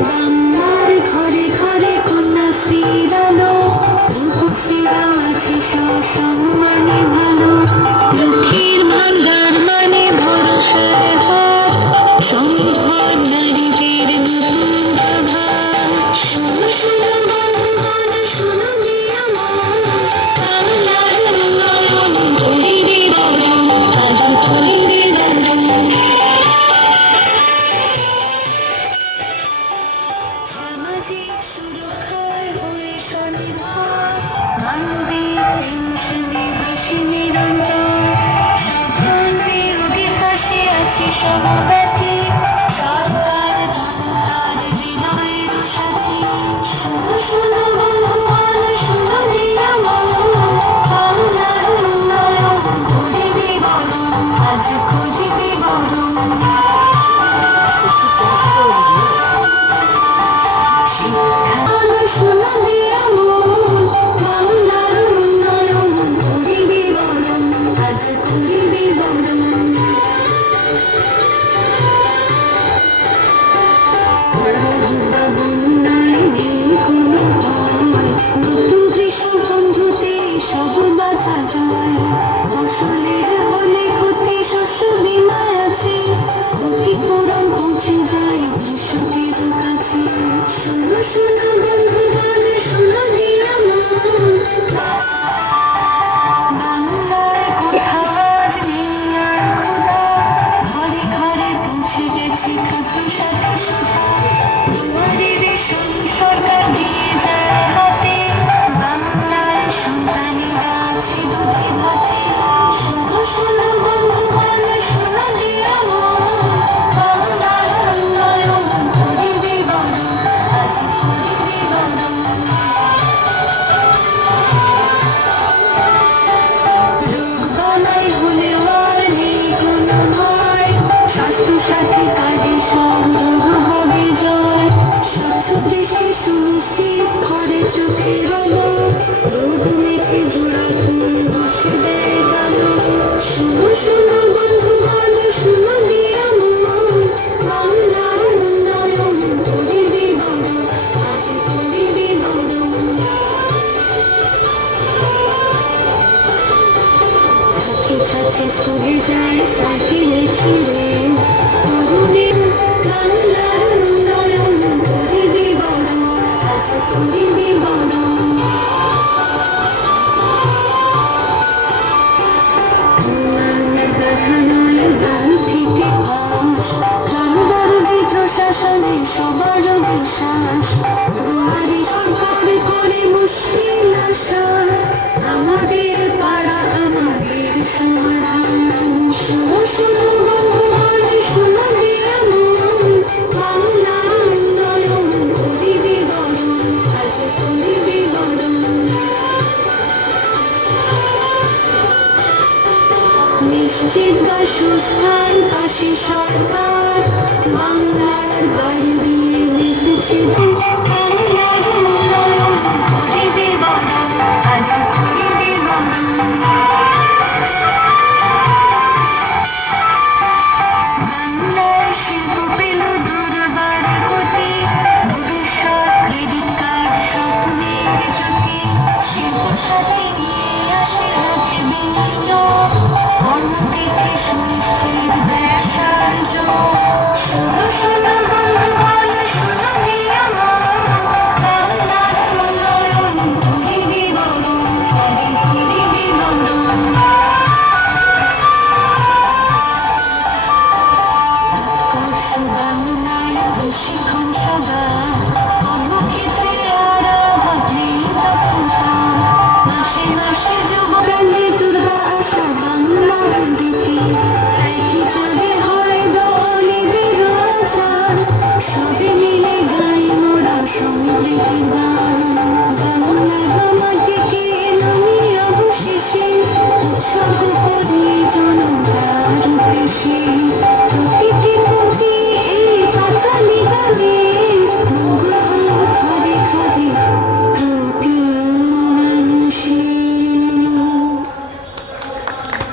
বাংলার ঘরে ঘরে কন্যাশ্রীর আলো রূপশ্রী আছে সসম্মান আছি Thank you. বাসস্থান Bye.